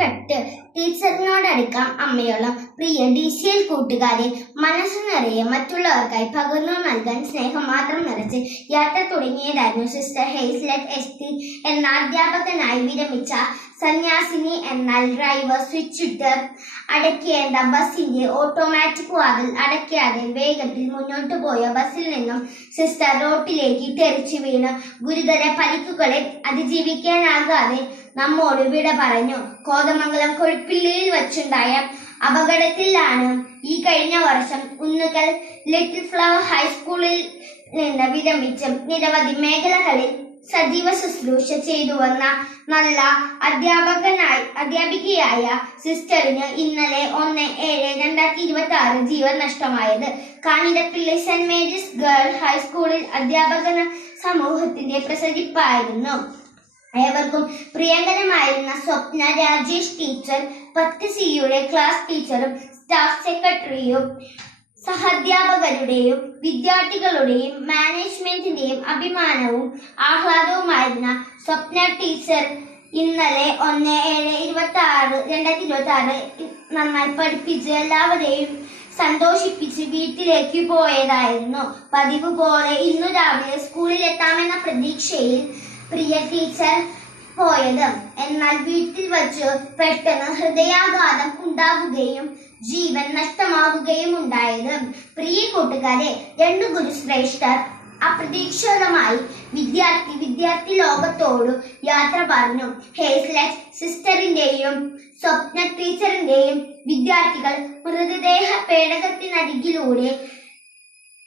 Cut ടീച്ചറിനോടടുക്കാം അമ്മയോളം. പ്രിയ DCL കൂട്ടുകാരെ, മനസ്സു നിറയെ മറ്റുള്ളവർക്കായി പകർന്നു നൽകാൻ സ്നേഹം മാത്രം നിറച്ച് യാത്ര തുടങ്ങിയതായിരുന്നു സിസ്റ്റർ ഹേസ്ലെറ്റ് ST എന്ന അധ്യാപകനായി വിരമിച്ച സന്യാസിനി. എന്നാൽ ഡ്രൈവർ സ്വിച്ചിട്ട് അടയ്ക്കേണ്ട ബസിന്റെ ഓട്ടോമാറ്റിക് വാതിൽ അടയ്ക്കാതെ വേഗത്തിൽ മുന്നോട്ട് പോയ ബസ്സിൽ നിന്നും സിസ്റ്റർ റോട്ടിലേക്ക് തെറിച്ചു വീണ് ഗുരുതര പരിക്കുകളെ അതിജീവിക്കാനാകാതെ നമ്മോട് വിട പറഞ്ഞു. കോതമംഗലം കൊഴുപ്പിള്ളിയിൽ വച്ചുണ്ടായ അപകടത്തിലാണ് ഈ കഴിഞ്ഞ വർഷം കുന്നുകൽ ലിറ്റിൽ ഫ്ലവർ ഹൈസ്കൂളിൽ നിന്ന് വിരമിച്ച് നിരവധി മേഖലകളിൽ സജീവ ശുശ്രൂഷ ചെയ്തു വന്ന നല്ല അധ്യാപികയായ സിസ്റ്ററിന് ഇന്നലെ 1/7/2026 ജീവൻ നഷ്ടമായത്. കാഞ്ഞിരപ്പള്ളി സെന്റ് മേരീസ് ഗേൾ ഹൈസ്കൂളിൽ അധ്യാപക സമൂഹത്തിന്റെ പ്രസരിപ്പായിരുന്നു. ഏവർക്കും പ്രിയങ്കരമായിരുന്ന സ്വപ്ന രാജേഷ് ടീച്ചർ 10Cയുടെ ക്ലാസ് ടീച്ചറും സ്റ്റാഫ് സെക്രട്ടറിയും സഹാധ്യാപകരുടെയും വിദ്യാർത്ഥികളുടെയും മാനേജ്മെന്റിന്റെയും അഭിമാനവും ആഹ്ലാദവുമായിരുന്ന സ്വപ്ന ടീച്ചർ ഇന്നലെ 1/7/2026 നന്നായി പഠിപ്പിച്ച് എല്ലാവരെയും സന്തോഷിപ്പിച്ച് വീട്ടിലേക്ക് പോയതായിരുന്നു. പതിവ് പോലെ ഇന്നു രാവിലെ സ്കൂളിലെത്താമെന്ന പ്രതീക്ഷയിൽ പ്രിയ ടീച്ചർ പോയത്. എന്നാൽ വീട്ടിൽ വച്ച് പെട്ടെന്ന് ഹൃദയാഘാതം ഉണ്ടാവുകയും ജീവൻ നഷ്ടമാവുകയും ഉണ്ടായത്. പ്രിയ കൂട്ടുകാരെ, 2 ഗുരുശ്രേഷ്ഠർ അപ്രതീക്ഷിതമായി വിദ്യാർത്ഥി ലോകത്തോട് യാത്ര പറഞ്ഞു. ഹേസ്ലെറ്റ് സിസ്റ്ററിന്റെയും സ്വപ്ന ടീച്ചറിന്റെയും വിദ്യാർത്ഥികൾ മൃതദേഹ പേടകത്തിനരികിലൂടെ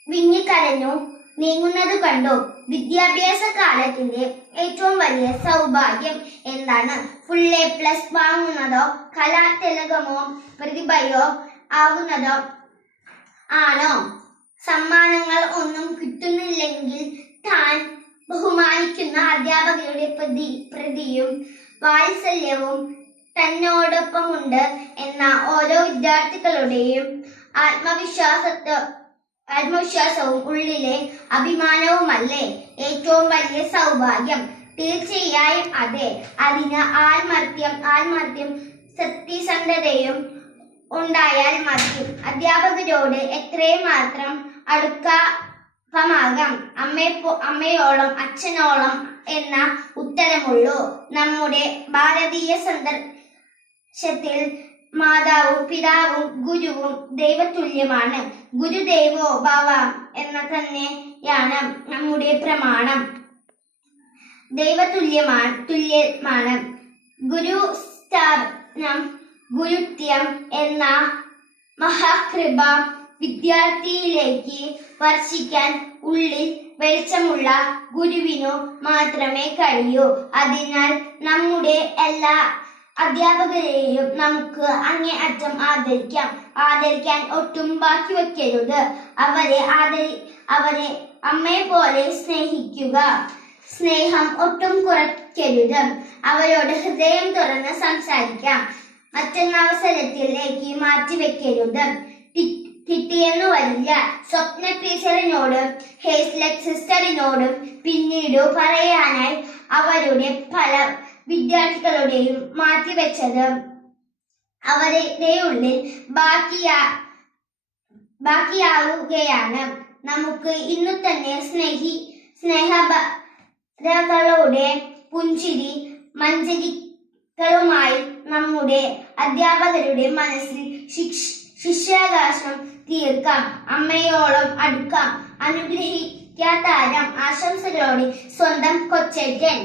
വിങ്ങിക്കരഞ്ഞു നീങ്ങുന്നത് കണ്ടു. വിദ്യാഭ്യാസ കാലത്തിന്റെ ഏറ്റവും വലിയ സൗഭാഗ്യം എന്താണ്? ഫുൾ A+ വാങ്ങുന്നതോ കലാതിലകമോ പ്രതിഭയോ ആകുന്നതോ ആണോ? സമ്മാനങ്ങൾ ഒന്നും കിട്ടുന്നില്ലെങ്കിൽ താൻ ബഹുമാനിക്കുന്ന അധ്യാപകരുടെ പ്രതിയും വാത്സല്യവും തന്നോടൊപ്പമുണ്ട് എന്ന ഓരോ വിദ്യാർത്ഥികളുടെയും ആത്മവിശ്വാസവും ഉള്ളിലെ അഭിമാനവുമല്ലേ ഏറ്റവും വലിയ സൗഭാഗ്യം? തീർച്ചയായും അതെ. അതിന് ആത്മാർത്ഥ്യം സത്യസന്ധതയും ഉണ്ടായാൽ മതി. അധ്യാപകരോട് എത്രയും മാത്രം അടുപ്പമാകാം അമ്മയോളം അച്ഛനോളം എന്ന ഉത്തരമുള്ളൂ. നമ്മുടെ ഭാരതീയ സന്ദർശത്തിൽ മാതാവും പിതാവും ഗുരുവും ദൈവതുല്യമാണ്. ഗുരുദേവോ ഭവ എന്ന തന്നെയാണ് നമ്മുടെ പ്രമാണം. തുല്യമാണ് ഗുരു സ്ഥാനം. ഗുരുത്വം എന്ന മഹാകൃപ വിദ്യാർത്ഥിയിലേക്ക് വർഷിക്കാൻ ഉള്ളിൽ വെളിച്ചമുള്ള ഗുരുവിനു മാത്രമേ കഴിയൂ. അതിനാൽ നമ്മുടെ എല്ലാ അധ്യാപകരെയും നമുക്ക് അങ്ങേയറ്റം ആദരിക്കാൻ ഒട്ടും ബാക്കി വയ്ക്കരുത്. അവരെ അമ്മയെ പോലെ സ്നേഹിക്കുക. സ്നേഹം ഒട്ടും കുറയ്ക്കരുത്. അവരോട് ഹൃദയം തുറന്ന് സംസാരിക്കാം. മറ്റൊരവസരത്തിലേക്ക് മാറ്റിവെക്കരുത്. കിട്ടിയെന്നു വരില്ല. സ്വപ്ന ടീച്ചറിനോടും ഹേസ്ലെറ്റ് സിസ്റ്ററിനോടും പിന്നീട് പറയാനായി അവരുടെ പല വിദ്യാർത്ഥികളുടെയും മാറ്റിവെച്ചത് അവരുടെ ഉള്ളിൽ ബാക്കിയാവുകയാണ്. നമുക്ക് ഇന്നു തന്നെ സ്നേഹബലങ്ങളുടെ പുഞ്ചിരി മഞ്ചരികളുമായി നമ്മുടെ അധ്യാപകരുടെ മനസ്സിൽ ശിഷ്യാകാശം തീർക്കാം. അമ്മയോളം അടുക്കാം. അനുഗ്രഹിക്കാതാരം. ആശംസകളോടെ സ്വന്തം കൊച്ചേറ്റൻ.